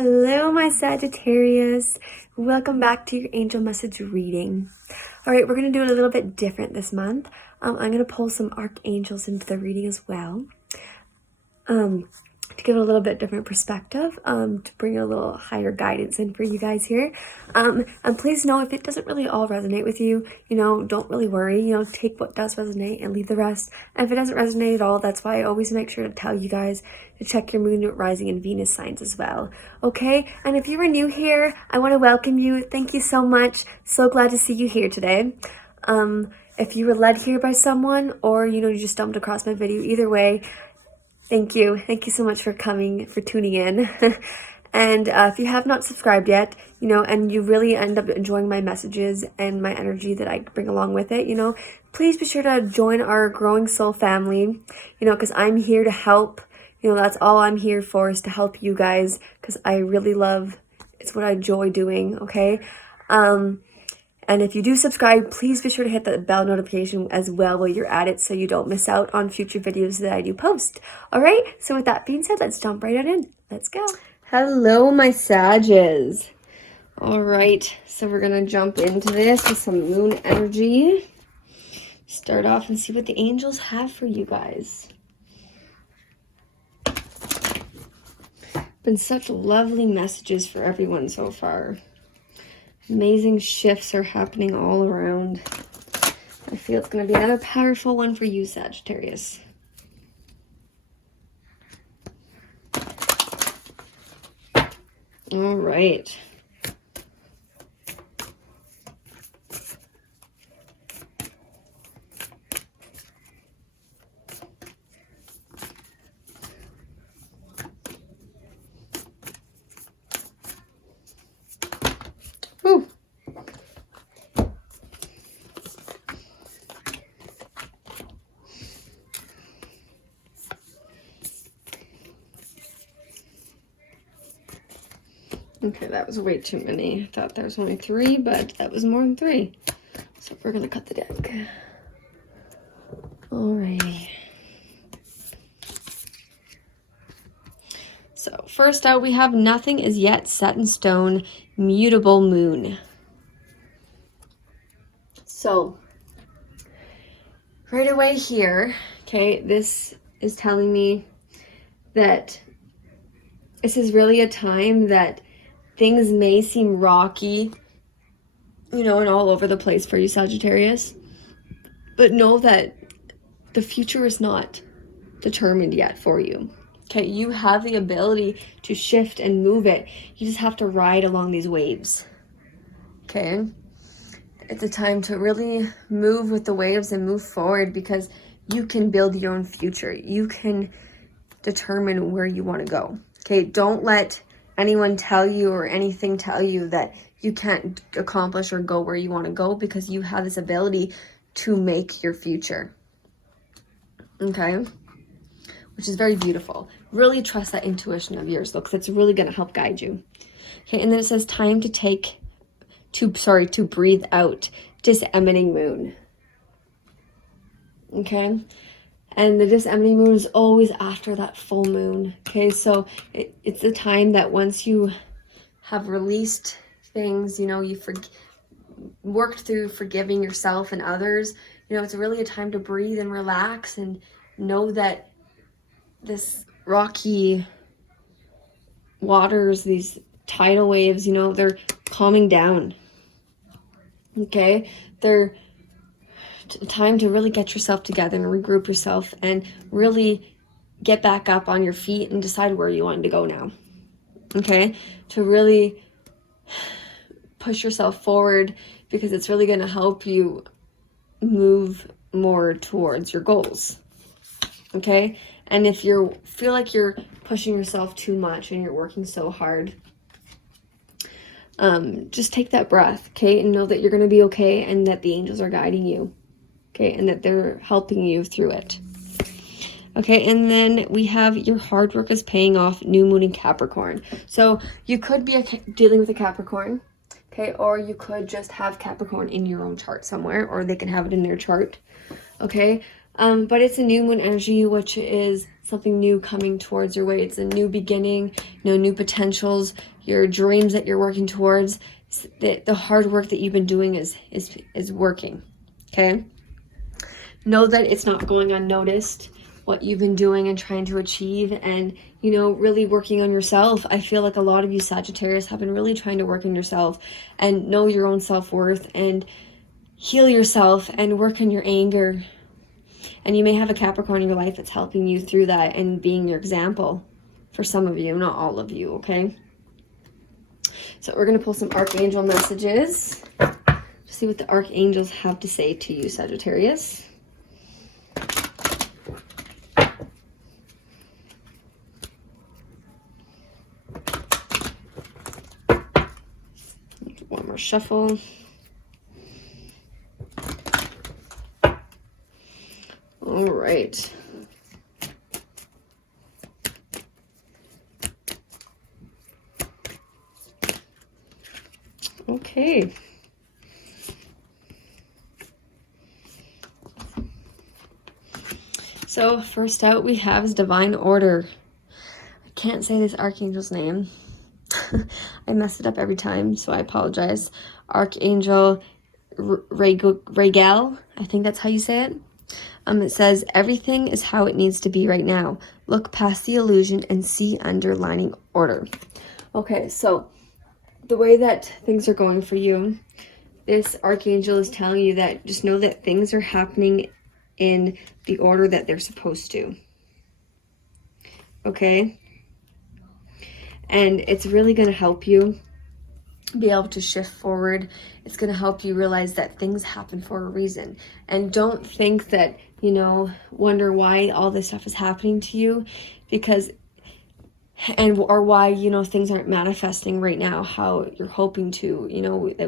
Hello, my Sagittarius. Welcome back to your angel message reading. All right, we're going to do it a little bit different this month. I'm going to pull some archangels into the reading as well. To give it a little bit different perspective, to bring a little higher guidance in for you guys here. And please know if it doesn't really all resonate with you, don't really worry, take what does resonate and leave the rest. And if it doesn't resonate at all, that's why I always make sure to tell you guys to check your moon, rising, and Venus signs as well. Okay, and if you are new here, I want to welcome you. Thank you so much. So glad to see you here today. If you were led here by someone or, you just stumbled across my video, either way, thank you. Thank you so much for coming, for tuning in. And if you have not subscribed yet, and you really end up enjoying my messages and my energy that I bring along with it, please be sure to join our growing soul family, because I'm here to help. That's all I'm here for, is to help you guys, because I really love, it's what I enjoy doing, okay? And if you do subscribe, please be sure to hit the bell notification as well while you're at it so you don't miss out on future videos that I do post. All right, so with that being said, let's jump right on in. Let's go. Hello, my Sages. All right, so we're going to jump into this with some moon energy. Start off and see what the angels have for you guys. Been such lovely messages for everyone so far. Amazing shifts are happening all around. I feel it's going to be another powerful one for you, Sagittarius. All right. Whew. Okay, that was way too many. I thought there was only 3, but that was more than 3. So we're going to cut the deck. Alrighty. So first out, we have nothing is yet set in stone, mutable moon. So right away here, okay, this is telling me that this is really a time that things may seem rocky, and all over the place for you, Sagittarius. But know that the future is not determined yet for you. Okay, you have the ability to shift and move it. You just have to ride along these waves. Okay? It's a time to really move with the waves and move forward, because you can build your own future. You can determine where you want to go. Okay, don't let anyone tell you or anything tell you that you can't accomplish or go where you want to go, because you have this ability to make your future. Okay? Which is very beautiful. Really trust that intuition of yours, though, because it's really going to help guide you. Okay, and then it says time to breathe out, disemanating moon. Okay? And the disemanating moon is always after that full moon. Okay, so it's the time that once you have released things, you've worked through forgiving yourself and others, it's really a time to breathe and relax and know that this rocky waters, these tidal waves, they're calming down. Okay, they're time to really get yourself together and regroup yourself and really get back up on your feet and decide where you want to go now. Okay, to really push yourself forward, because it's really going to help you move more towards your goals. Okay, and if you feel like you're pushing yourself too much and you're working so hard, just take that breath, okay, and know that you're going to be okay, and that the angels are guiding you. Okay, and that they're helping you through it. Okay, and then we have your hard work is paying off, new moon in Capricorn. So you could be dealing with a Capricorn, okay, or you could just have Capricorn in your own chart somewhere, or they can have it in their chart, okay? But it's a new moon energy, which is something new coming towards your way. It's a new beginning, new potentials, your dreams that you're working towards. The hard work that you've been doing is working, okay? Know that it's not going unnoticed, what you've been doing and trying to achieve, and, really working on yourself. I feel like a lot of you Sagittarius have been really trying to work on yourself and know your own self-worth and heal yourself and work on your anger. And you may have a Capricorn in your life that's helping you through that and being your example for some of you, not all of you, okay? So we're going to pull some Archangel messages to see what the Archangels have to say to you, Sagittarius. One more shuffle. All right. Okay. So first out we have is Divine Order. I can't say this Archangel's name. I mess it up every time, so I apologize. Archangel Regel, I think that's how you say it. It says, everything is how it needs to be right now. Look past the illusion and see underlining order. Okay, so the way that things are going for you, this Archangel is telling you that just know that things are happening in the order that they're supposed to. Okay? And it's really going to help you be able to shift forward. It's going to help you realize that things happen for a reason. And don't think that, wonder why all this stuff is happening to you, because, or why, things aren't manifesting right now how you're hoping to,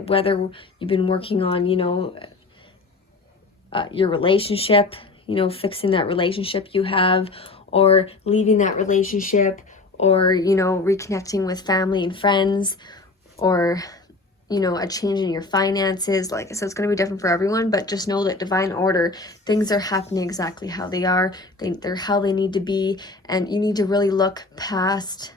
whether you've been working on, your relationship, fixing that relationship you have, or leaving that relationship, or, reconnecting with family and friends, or, a change in your finances. Like I said, it's going to be different for everyone, but just know that Divine Order, things are happening exactly how they are. They're how they need to be, and you need to really look past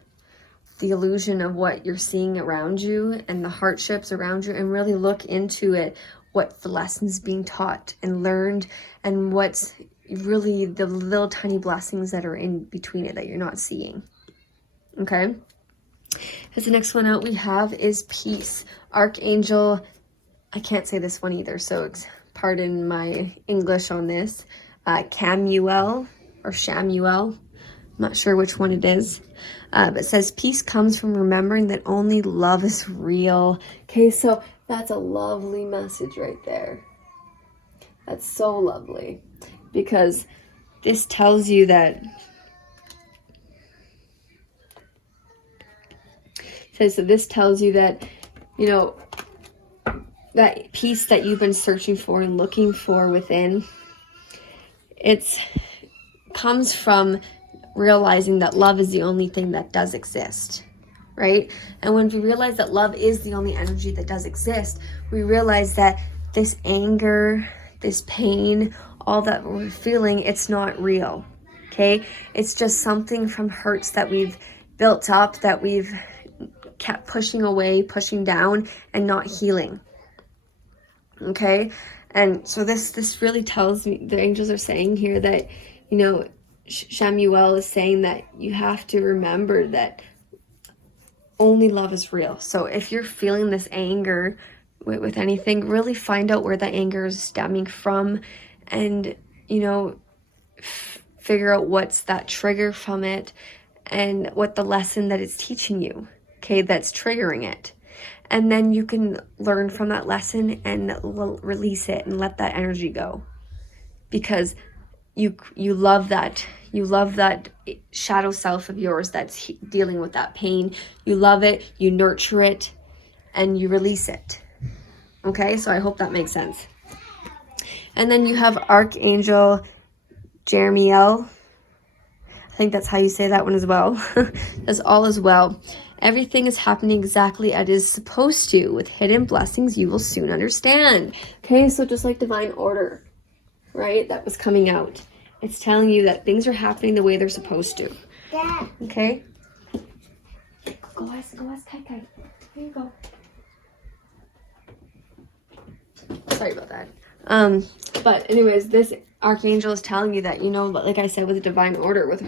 the illusion of what you're seeing around you and the hardships around you, and really look into it, what the lessons being taught and learned, and what's really the little tiny blessings that are in between it that you're not seeing. Okay? Because the next one out we have is Peace. Archangel, I can't say this one either, so pardon my English on this. Camuel or Shamuel, I'm not sure which one it is. But it says, peace comes from remembering that only love is real. Okay, so that's a lovely message right there. That's so lovely. Because this tells you that so this tells you that, that peace that you've been searching for and looking for within, it comes from realizing that love is the only thing that does exist, right? And when we realize that love is the only energy that does exist, we realize that this anger, this pain, all that we're feeling, it's not real, okay? It's just something from hurts that we've built up, that we've kept pushing away, pushing down, and not healing. Okay? And so this really tells me, the angels are saying here that, Shamuel is saying that you have to remember that only love is real. So if you're feeling this anger with anything, really find out where that anger is stemming from, and, figure out what's that trigger from it, and what the lesson that it's teaching you. Okay, that's triggering it. And then you can learn from that lesson and release it and let that energy go. Because you love that. You love that shadow self of yours that's dealing with that pain. You love it, you nurture it, and you release it. Okay, so I hope that makes sense. And then you have Archangel Jeremiel. I think that's how you say that one as well. That's all as well. Everything is happening exactly as it is supposed to. With hidden blessings, you will soon understand. Okay, so just like Divine Order, right? That was coming out. It's telling you that things are happening the way they're supposed to. Okay? Go ask Kai. Here you go. Sorry about that. But anyways, this Archangel is telling you that, you know, like I said, with the divine order, with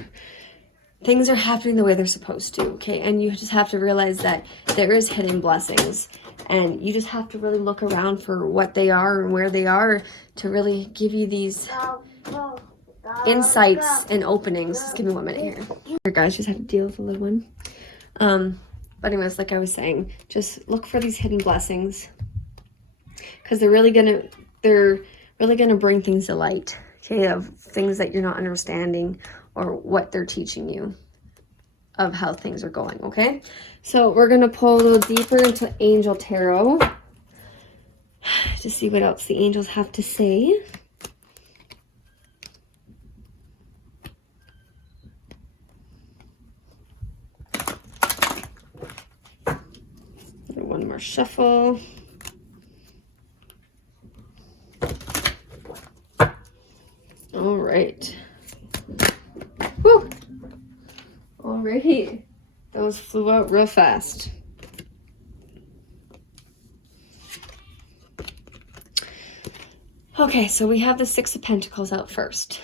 things are happening the way they're supposed to, okay? And you just have to realize that there is hidden blessings. And you just have to really look around for what they are and where they are to really give you these insights and openings. Just give me 1 minute here. Here, guys, just have to deal with a little one. But anyways, like I was saying, just look for these hidden blessings, because they're really gonna bring things to light, okay, of things that you're not understanding or what they're teaching you of how things are going, okay? So we're gonna pull a little deeper into Angel Tarot to see what else the angels have to say. One more shuffle. All right. Woo! Alrighty. Those flew out real fast. Okay, so we have the Six of Pentacles out first,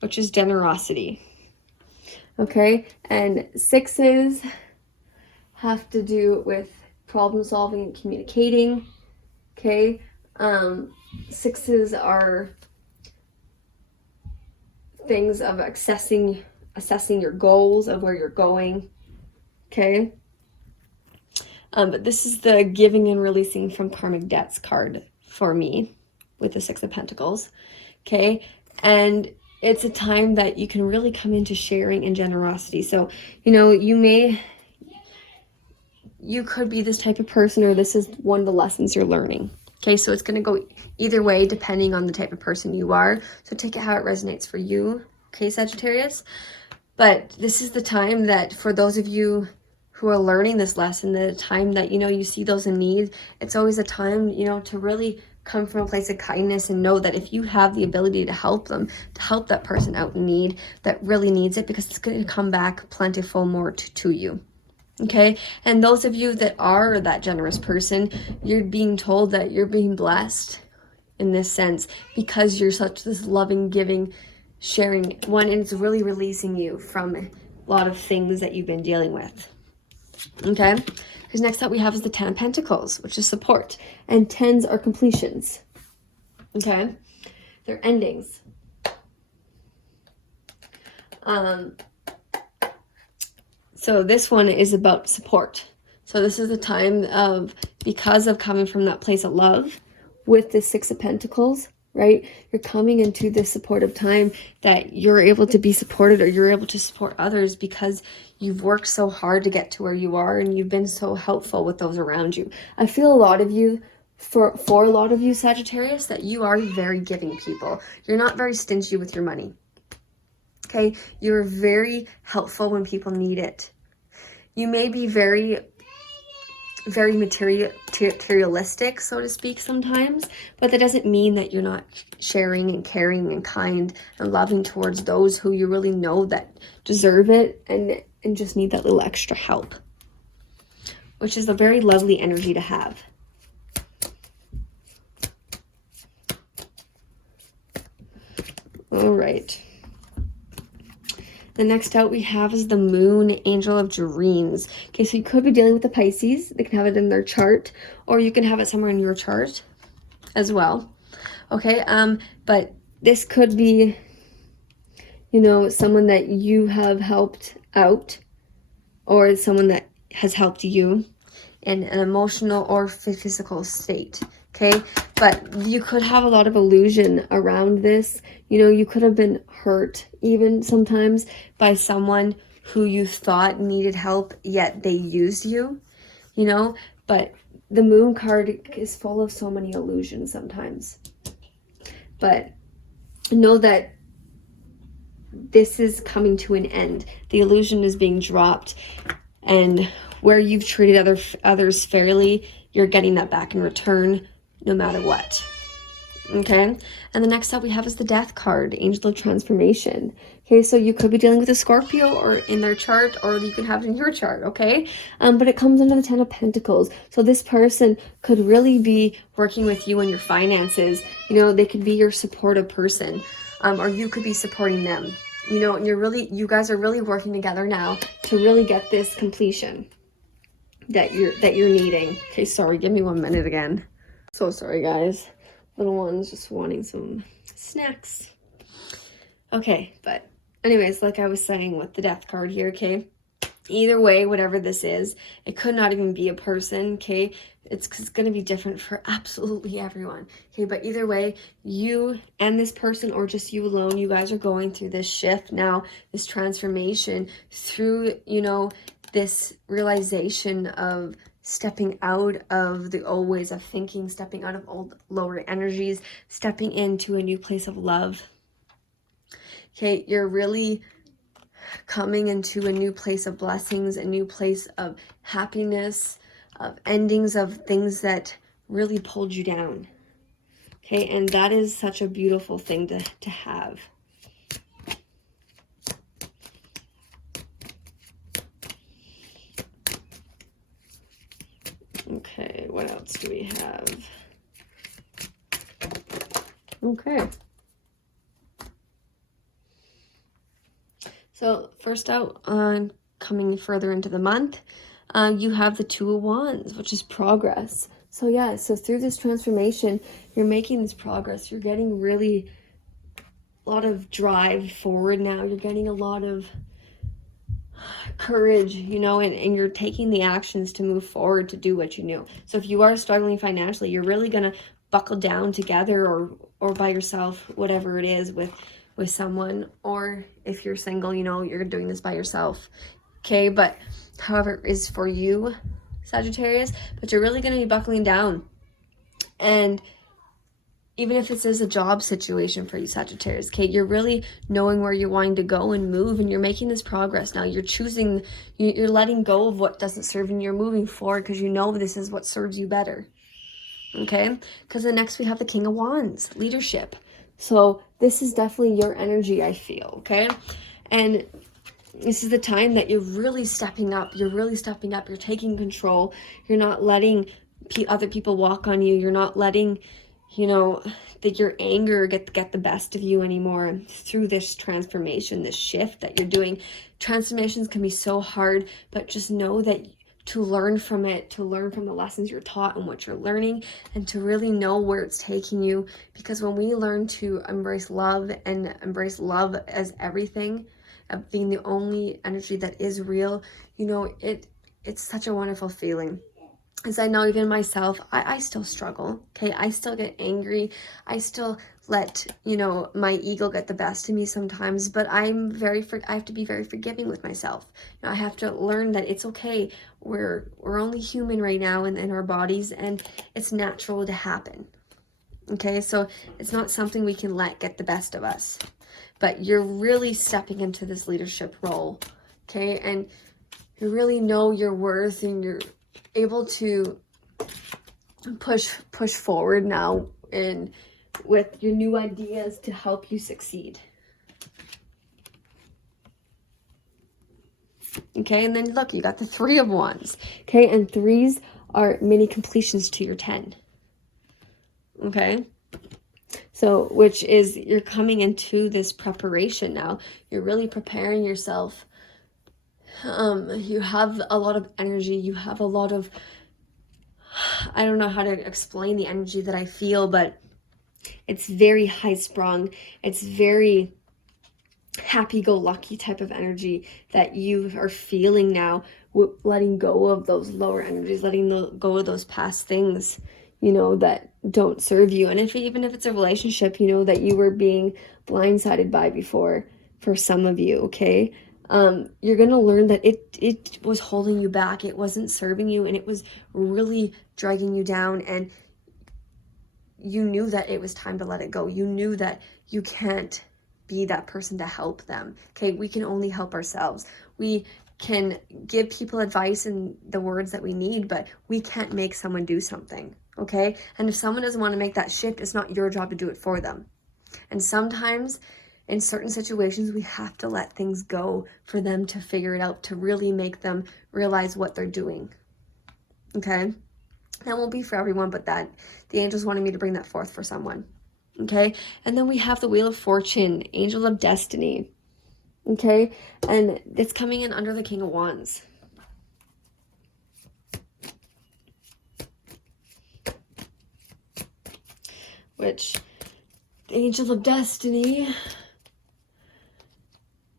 which is generosity. Okay, and sixes have to do with problem solving and communicating. Okay, sixes are things of assessing your goals, of where you're going. Okay, but this is the giving and releasing from karmic debts card for me with the Six of Pentacles. Okay, and it's a time that you can really come into sharing and generosity. So, you know, you could be this type of person, or this is one of the lessons you're learning. Okay, so it's going to go either way depending on the type of person you are. So take it how it resonates for you. Okay, Sagittarius. But this is the time that for those of you who are learning this lesson, the time that, you know, you see those in need, it's always a time, you know, to really come from a place of kindness and know that if you have the ability to help them, to help that person out in need that really needs it, because it's going to come back plentiful more to you. Okay, and those of you that are that generous person, you're being told that you're being blessed in this sense because you're such this loving, giving, sharing one, and it's really releasing you from a lot of things that you've been dealing with. Okay, because next up we have is the Ten of Pentacles, which is support, and tens are completions. Okay, they're endings. So this one is about support. So this is a time of, because of coming from that place of love with the Six of Pentacles, right? You're coming into this supportive time that you're able to be supported, or you're able to support others because you've worked so hard to get to where you are, and you've been so helpful with those around you. I feel a lot of you, for a lot of you Sagittarius, that you are very giving people. You're not very stingy with your money. Okay, you're very helpful when people need it. You may be very materialistic, so to speak, sometimes, but that doesn't mean that you're not sharing and caring and kind and loving towards those who you really know that deserve it and just need that little extra help, which is a very lovely energy to have. All right. The next out we have is the Moon Angel of Dreams. Okay, so you could be dealing with the Pisces. They can have it in their chart, or you can have it somewhere in your chart as well. Okay, but this could be, you know, someone that you have helped out, or someone that has helped you in an emotional or physical state. Okay, but you could have a lot of illusion around this. You know, you could have been hurt even sometimes by someone who you thought needed help, yet they used you, you know. But the Moon card is full of so many illusions sometimes. But know that this is coming to an end. The illusion is being dropped, and where you've treated others fairly, you're getting that back in return, no matter what. Okay, and the next up we have is the Death card, Angel of Transformation. Okay, so you could be dealing with a Scorpio or in their chart, or you could have it in your chart, okay? But it comes under the 10 of Pentacles. So this person could really be working with you on your finances. You know, they could be your supportive person, or you could be supporting them. You know, and you guys are really working together now to really get this completion that you're needing. Okay, sorry, give me 1 minute again. So sorry, guys. Little one's just wanting some snacks. Okay, but anyways, like I was saying with the Death card here, okay? Either way, whatever this is, it could not even be a person, okay? It's going to be different for absolutely everyone, okay? But either way, you and this person, or just you alone, you guys are going through this shift now, this transformation through, you know, this realization of stepping out of the old ways of thinking, stepping out of old lower energies, stepping into a new place of love. Okay, you're really coming into a new place of blessings, a new place of happiness, of endings of things that really pulled you down. Okay, and that is such a beautiful thing to have. Okay, what else do we have? Okay. So first out, on coming further into the month, you have the Two of Wands, which is progress. So yeah, so through this transformation, you're making this progress. You're getting really a lot of drive forward now. You're getting a lot of courage, you know, and you're taking the actions to move forward to do what you know. So if you are struggling financially, you're really going to buckle down together or by yourself, whatever it is, with someone. Or if you're single, you know, you're doing this by yourself. Okay, but however it is for you, Sagittarius, but you're really going to be buckling down. And even if this is a job situation for you, Sagittarius, okay, you're really knowing where you're wanting to go and move, and you're making this progress now. You're choosing, you're letting go of what doesn't serve, and you're moving forward because you know this is what serves you better. Okay, because the next we have the King of Wands, leadership. So this is definitely your energy, I feel, okay? And this is the time that you're really stepping up. You're really stepping up. You're taking control. You're not letting other people walk on you. You're not letting, you know, that your anger get the best of you anymore. Through this transformation, this shift that you're doing. Transformations can be so hard, but just know that to learn from it, to learn from the lessons you're taught and what you're learning, and to really know where it's taking you. Because when we learn to embrace love and embrace love as everything, of being the only energy that is real, you know, it's such a wonderful feeling. As I know, even myself, I still struggle, okay? I still get angry. I still let, you know, my ego get the best of me sometimes, but I have to be very forgiving with myself. You know, I have to learn that it's okay. We're only human right now in our bodies, and it's natural to happen, okay? So it's not something we can let get the best of us. But you're really stepping into this leadership role, okay? And you really know your worth, and you're able to push forward now and with your new ideas to help you succeed. Okay, and then look, you got the Three of Wands. Okay, and threes are mini completions to your 10. Okay, so which is you're coming into this preparation now. You're really preparing yourself. You have a lot of energy. You have a lot of, I don't know how to explain the energy that I feel, but it's very high sprung. It's very happy-go-lucky type of energy that you are feeling now, letting go of those lower energies, letting go of those past things, you know, that don't serve you. And even if it's a relationship, you know, that you were being blindsided by before, for some of you, okay? You're going to learn that it was holding you back. It wasn't serving you, and it was really dragging you down, and you knew that it was time to let it go. You knew that you can't be that person to help them. Okay, we can only help ourselves. We can give people advice and the words that we need, but we can't make someone do something. okay? And if someone doesn't want to make that shift, it's not your job to do it for them. And sometimes in certain situations, we have to let things go for them to figure it out, to really make them realize what they're doing, okay? That won't be for everyone, but that the angels wanted me to bring that forth for someone, okay? And then we have the Wheel of Fortune, Angel of Destiny, okay? And it's coming in under the King of Wands. Which, the Angel of Destiny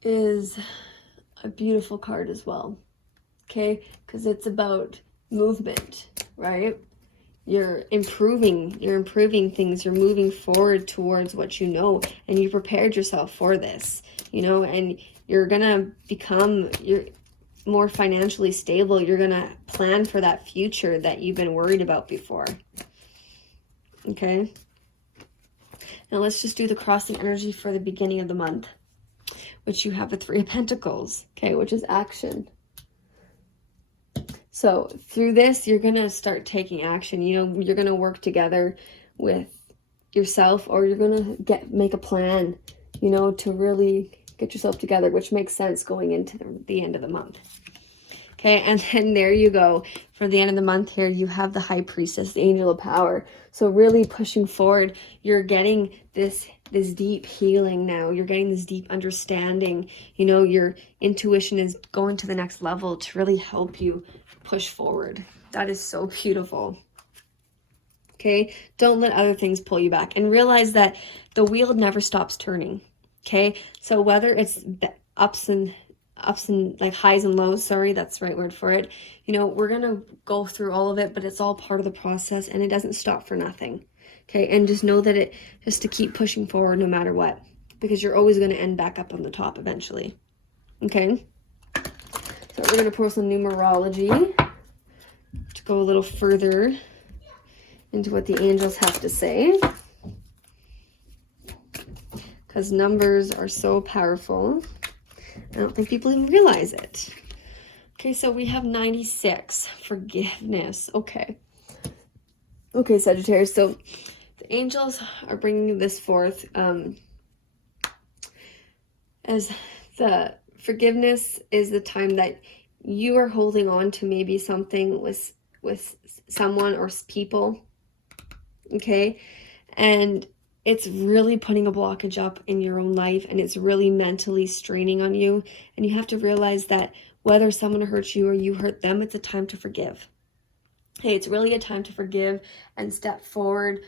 is a beautiful card as well, okay? Because it's about movement, right? You're improving things, you're moving forward towards what you know, and you prepared yourself for this, you know, and you're gonna become, you're more financially stable, you're gonna plan for that future that you've been worried about before, okay? Now let's just do the crossing energy for the beginning of the month, which you have the Three of Pentacles, okay, which is action. So through this, you're going to start taking action. You know, you're going to work together with yourself, or you're going to make a plan, you know, to really get yourself together, which makes sense going into the end of the month. Okay, and then there you go. For the end of the month here, you have the High Priestess, the Angel of Power. So really pushing forward, you're getting this deep healing now. You're getting this deep understanding. You know, your intuition is going to the next level to really help you push forward. That is so beautiful. Okay, don't let other things pull you back, and realize that the wheel never stops turning. Okay, so whether it's ups and like highs and lows, sorry, that's the right word for it, you know, we're gonna go through all of it, but it's all part of the process, and it doesn't stop for nothing. Okay, and just know that it just to keep pushing forward no matter what, because you're always going to end back up on the top eventually. Okay, so we're going to pour some numerology to go a little further into what the angels have to say, because numbers are so powerful. I don't think people even realize it. Okay, so we have 96, forgiveness. Okay, Sagittarius, so the angels are bringing this forth as the forgiveness is the time that you are holding on to maybe something with someone or people, okay? And it's really putting a blockage up in your own life, and it's really mentally straining on you. And you have to realize that whether someone hurts you or you hurt them, it's a time to forgive. Hey, it's really a time to forgive and step forward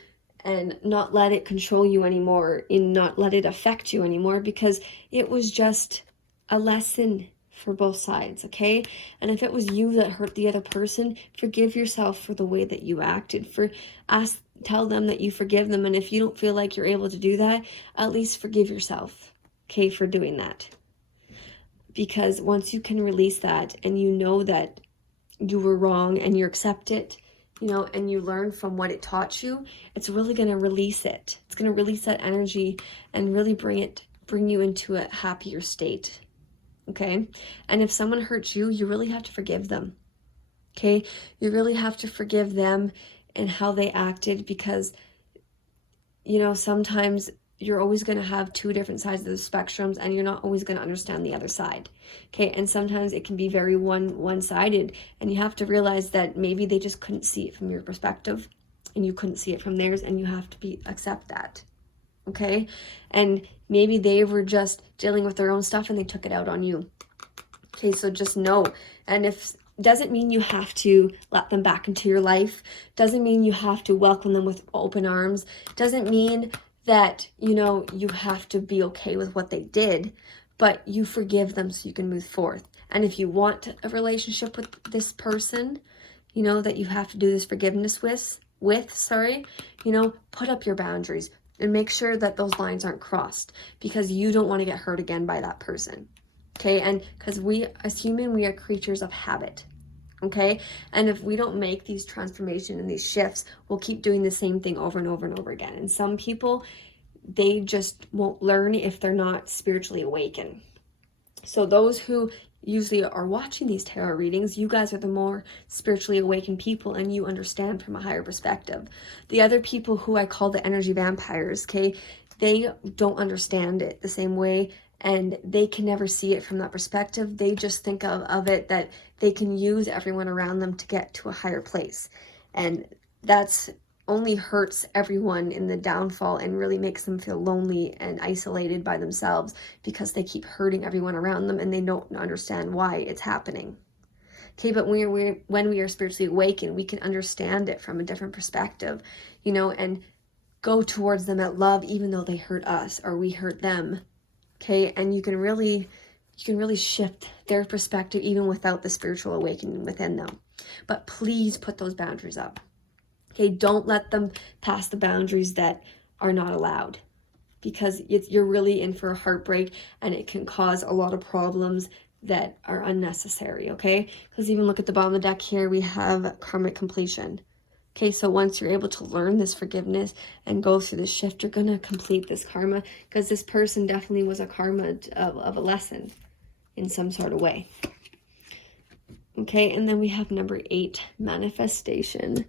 and not let it control you anymore, and not let it affect you anymore, because it was just a lesson for both sides, okay? And if it was you that hurt the other person, forgive yourself for the way that you acted. Tell them that you forgive them, and if you don't feel like you're able to do that, at least forgive yourself, okay, for doing that. Because once you can release that, and you know that you were wrong, and you accept it, you know, and you learn from what it taught you, it's really going to release it. It's going to release that energy and really bring you into a happier state, okay? And if someone hurts you, you really have to forgive them, okay? You really have to forgive them and how they acted, because, you know, sometimes you're always going to have two different sides of the spectrums, and you're not always going to understand the other side, okay? And sometimes it can be very one-sided, and you have to realize that maybe they just couldn't see it from your perspective, and you couldn't see it from theirs, and you have to accept that, okay? And maybe they were just dealing with their own stuff, and they took it out on you, okay? So just know. And if doesn't mean you have to let them back into your life, doesn't mean you have to welcome them with open arms, doesn't mean that, you know, you have to be okay with what they did, but you forgive them so you can move forth. And if you want a relationship with this person, you know, that you have to do this forgiveness with, you know, put up your boundaries and make sure that those lines aren't crossed, because you don't want to get hurt again by that person, okay? And because we, as human, we are creatures of habit, okay? And if we don't make these transformations and these shifts, we'll keep doing the same thing over and over and over again. And some people, they just won't learn if they're not spiritually awakened. So those who usually are watching these tarot readings, you guys are the more spiritually awakened people and you understand from a higher perspective. The other people who I call the energy vampires, okay, they don't understand it the same way and they can never see it from that perspective. They just think of it that they can use everyone around them to get to a higher place. And that's only hurts everyone in the downfall and really makes them feel lonely and isolated by themselves because they keep hurting everyone around them and they don't understand why it's happening. Okay, but when we are spiritually awakened, we can understand it from a different perspective, you know, and go towards them at love even though they hurt us or we hurt them. Okay, and you can really shift their perspective even without the spiritual awakening within them. But please put those boundaries up. Okay, don't let them pass the boundaries that are not allowed, because you're really in for a heartbreak and it can cause a lot of problems that are unnecessary, okay? Because even look at the bottom of the deck here, we have karmic completion. Okay, so once you're able to learn this forgiveness and go through this shift, you're going to complete this karma, because this person definitely was a karma of a lesson in some sort of way. Okay, and then we have number 8, manifestation.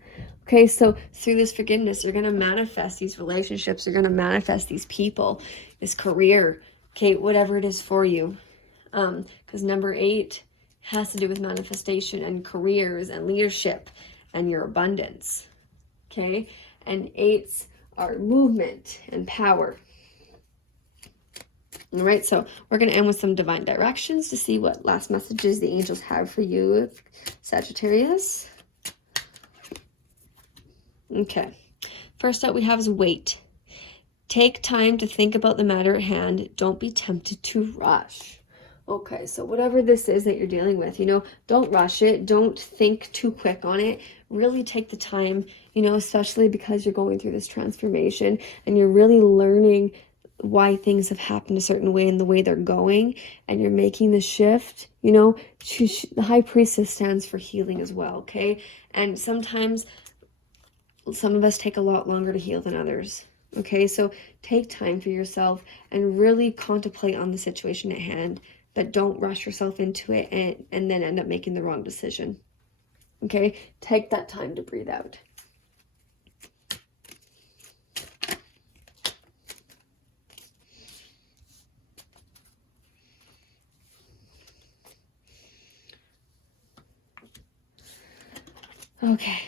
Okay, so through this forgiveness, you're going to manifest these relationships. You're going to manifest these people, this career, okay, whatever it is for you. Because number 8 has to do with manifestation and careers and leadership and your abundance. Okay, and 8s are movement and power. All right, so we're going to end with some divine directions to see what last messages the angels have for you, Sagittarius. Okay, first up we have is wait. Take time to think about the matter at hand. Don't be tempted to rush. Okay, so whatever this is that you're dealing with, you know, don't rush it. Don't think too quick on it. Really take the time, you know, especially because you're going through this transformation and you're really learning why things have happened a certain way and the way they're going, and you're making the shift. You know, the high priestess stands for healing as well, okay? And sometimes some of us take a lot longer to heal than others, okay? So take time for yourself and really contemplate on the situation at hand, but don't rush yourself into it and then end up making the wrong decision, okay? Take that time to breathe out. Okay,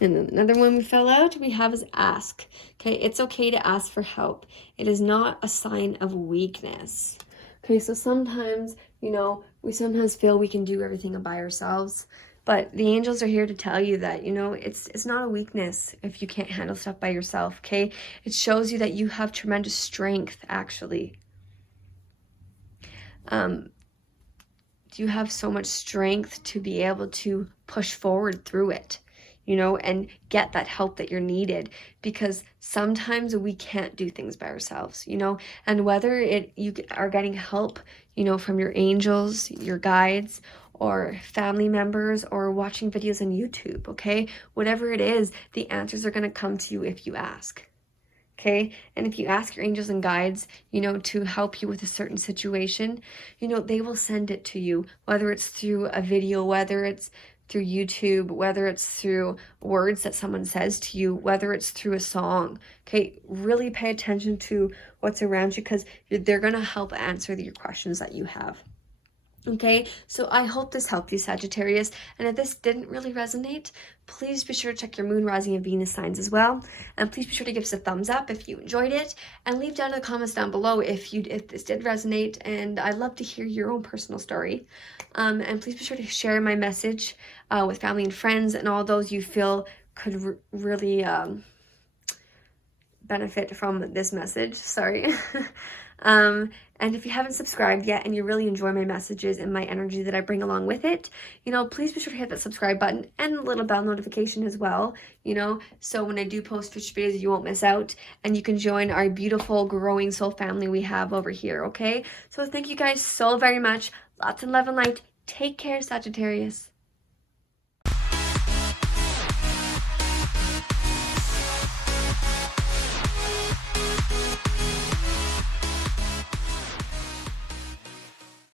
and then another one we fell out we have is ask. Okay, it's okay to ask for help. It is not a sign of weakness. Okay, so sometimes, you know, we sometimes feel we can do everything by ourselves, but the angels are here to tell you that, you know, it's not a weakness if you can't handle stuff by yourself, okay? It shows you that you have tremendous strength, actually. You have so much strength to be able to push forward through it, you know, and get that help that you're needed, because sometimes we can't do things by ourselves, you know, and whether you are getting help, you know, from your angels, your guides, or family members, or watching videos on YouTube, okay, whatever it is, the answers are going to come to you if you ask. Okay, and if you ask your angels and guides, you know, to help you with a certain situation, you know, they will send it to you, whether it's through a video, whether it's through YouTube, whether it's through words that someone says to you, whether it's through a song. Okay, really pay attention to what's around you, because they're going to help answer your questions that you have. Okay, so I hope this helped you, Sagittarius, and if this didn't really resonate, please be sure to check your moon, rising, and Venus signs as well, and please be sure to give us a thumbs up if you enjoyed it, and leave down in the comments down below if this did resonate, and I'd love to hear your own personal story. And please be sure to share my message with family and friends and all those you feel could really benefit from this message. Sorry. And if you haven't subscribed yet and you really enjoy my messages and my energy that I bring along with it, you know, please be sure to hit that subscribe button and the little bell notification as well, you know, so when I do post future videos, you won't miss out, and you can join our beautiful growing soul family we have over here, okay? So thank you guys so very much. Lots of love and light. Take care, Sagittarius.